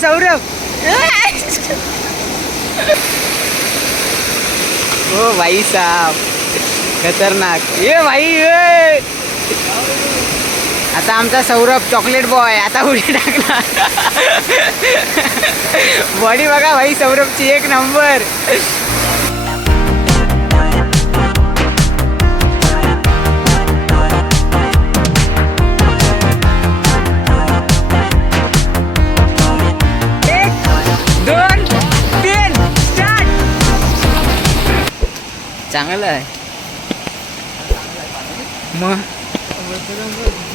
सौरभ? ओ भाई साहब खतरनाक. ये भाई ये आता आमचा सौरभ चॉकलेट बॉय आता उडी टाकणार. बॉडी बघा भाई सौरभची एक नंबर चांगलं आहे. मग?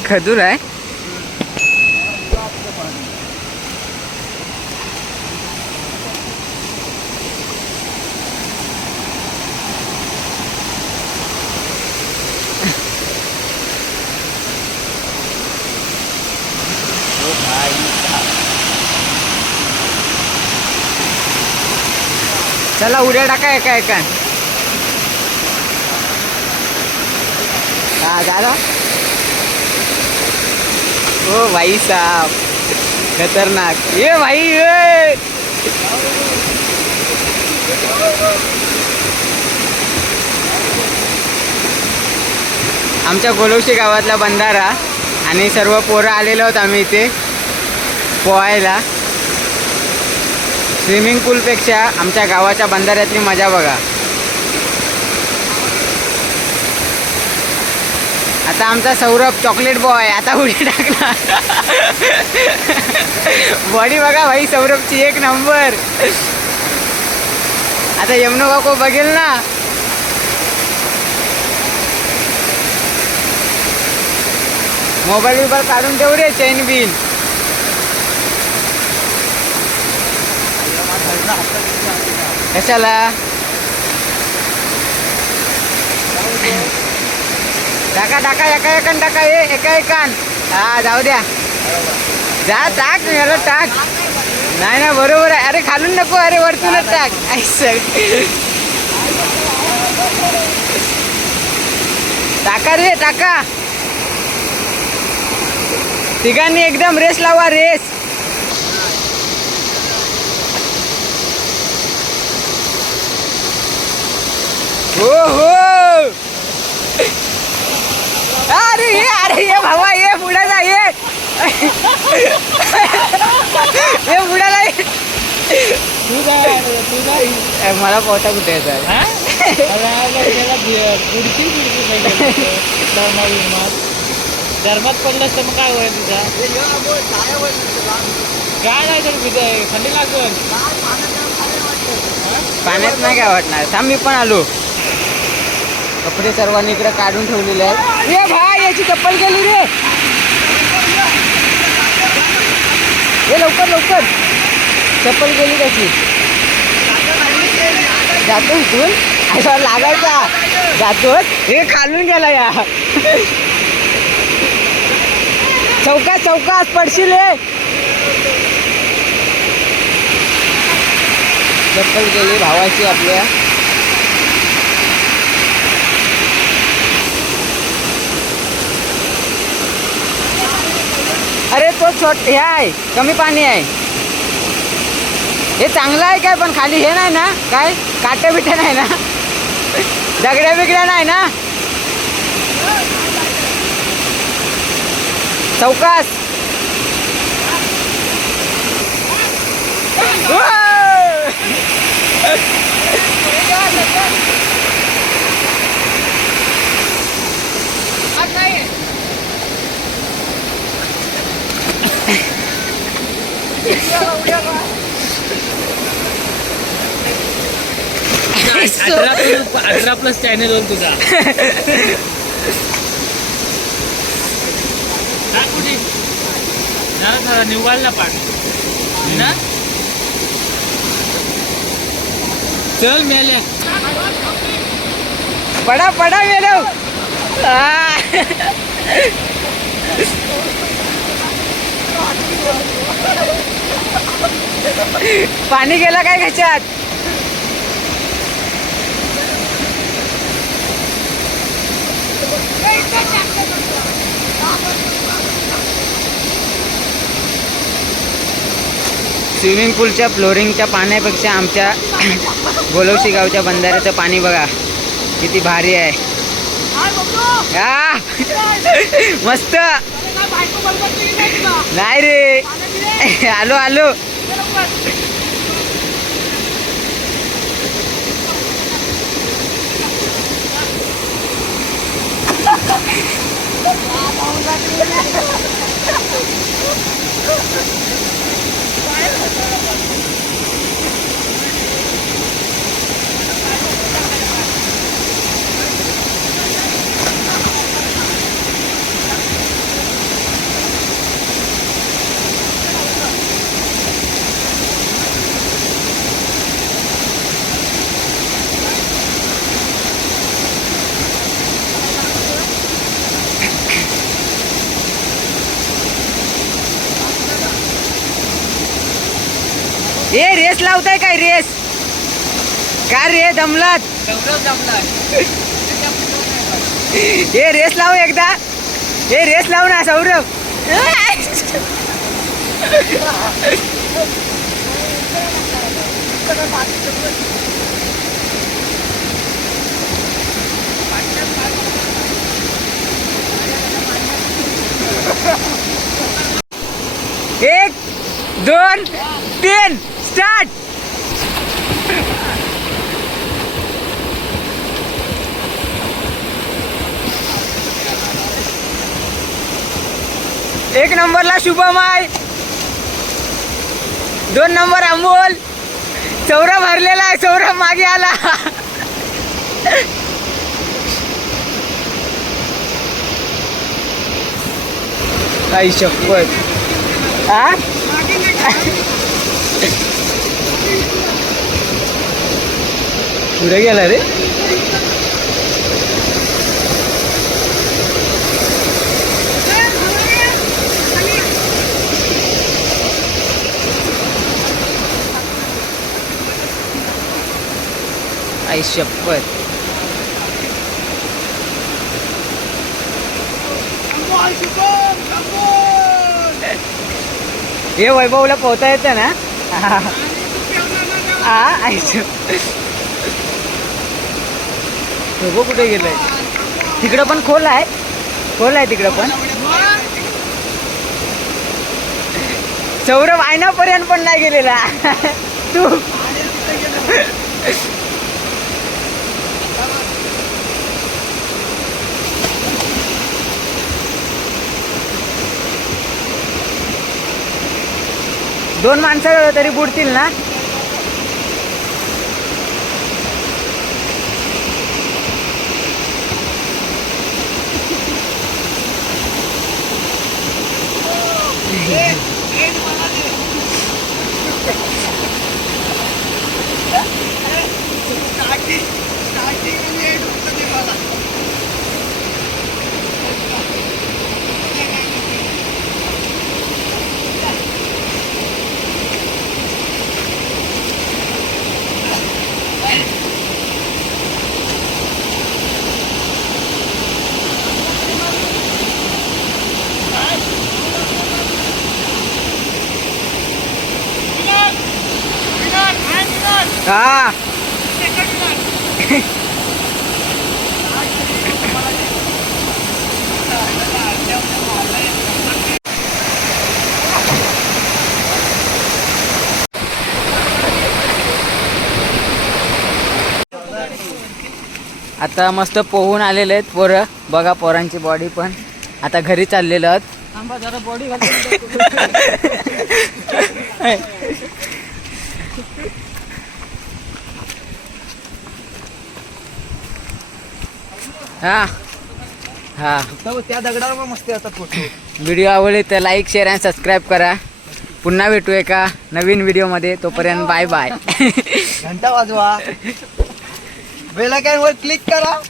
खजूर आहे? चला उड्या टाका एका एका दादा. ओ भाई साहब खतरनाक. ये भाई ये आमच्या गोलोशी गावातला बंधारा आणि सर्व पोरं आलेलो आहोत आम्ही इथे पोहायला. स्विमिंग पूलपेक्षा आमच्या गावाच्या बंधाऱ्यातली मजा बघा. आता आमचा सौरभ चॉकलेट बॉय आता उडी टाकला बॉडी बघा भाई सौरभची एक नंबर आता यमुना को बघेल ना. मोबाईल बिबाईल काढून ठेव रे चैन बिन कशाला? टाका टाका एका एकान टाका ए एका एकान. हा जाऊ द्या. जा टाक याला टाक. नाही ना बरोबर आहे. अरे खालून नको अरे वरतूनच टाक. टाका रे टाका तिघांनी एकदम रेस लावा रेस. हो हो. अरे ये अरे ये भावा ये पुढे जा ये. ये पुढे जा मला पोहता कुठे येत धर्मात पडलंस तर मग काय होईल तुझा? काय नाही तर तुझं थंडी लागल. पाण्यात नाही काय वाटणार. थांब मी पण आलो. कपडे सर्वांनी इकडे काढून ठेवलेले आहेत. ये भाई याची चप्पल गेली रे. ये लवकर लवकर. चप्पल गेली त्याची. जातो इथून असा लागायचा. जातो. हे खालून गेला या. चौकात चौकात पडशील हे. चप्पल गेली भावाची आपल्या अरे तो छोट हे आहे कमी पाणी आहे. हे चांगलं आहे काय पण खाली हे नाही ना काय काट्या बिट्या नाही ना. दगड्या बिगड्या नाही ना. चौकास. अठरा प्लस चॅनल होईल तुझा. कुठे? निवाल ना पाणी ना? चल मेले पडा पडा मेलो पाणी गेलं काय घ्याच्यात स्विमिंग पूलच्या फ्लोरिंगच्या पाण्यापेक्षा आमच्या गोलवशी गावच्या बंधाऱ्याचं पाणी बघा किती भारी आहे. मस्त. नाही रे. आलो आलो ए रेस लावताय काय रेस? का रे दमलात? ए रेस लाव एकदा. ए रेस लाव ना सौरभ एक दोन तीन स्टार्ट एक नंबरला शुभम आहे दोन नंबर अमोल. सौरभ हरलेला आहे सौरभ मागे आला. आई शपथ हा पुढे गेला रे. आई शपथ हे वैभवला पोहता येतं ना? हा आई शपथ कुठे गेलोय तिकडं पण खोल आहे. खोल आहे तिकडं पण. सौरभ आयनापर्यंत पण नाही गेलेला. तू. दोन माणसं तरी बुडतील ना हा आता मस्त पोहून आलेले आहेत पोरं. बघा पोरांची बॉडी पण. आता घरी चाललेलं आहेत. हा. त्या दगडावर मस्ती आता फोटो. व्हिडिओ आवडले तर लाईक शेअर आणि सबस्क्राईब करा. पुन्हा भेटू एका नवीन व्हिडिओमध्ये. तोपर्यंत बाय बाय घंटा वाजवा. बेल वर क्लिक करा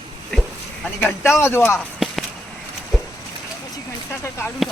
आणि घंटा वाजवा. घंटा काढून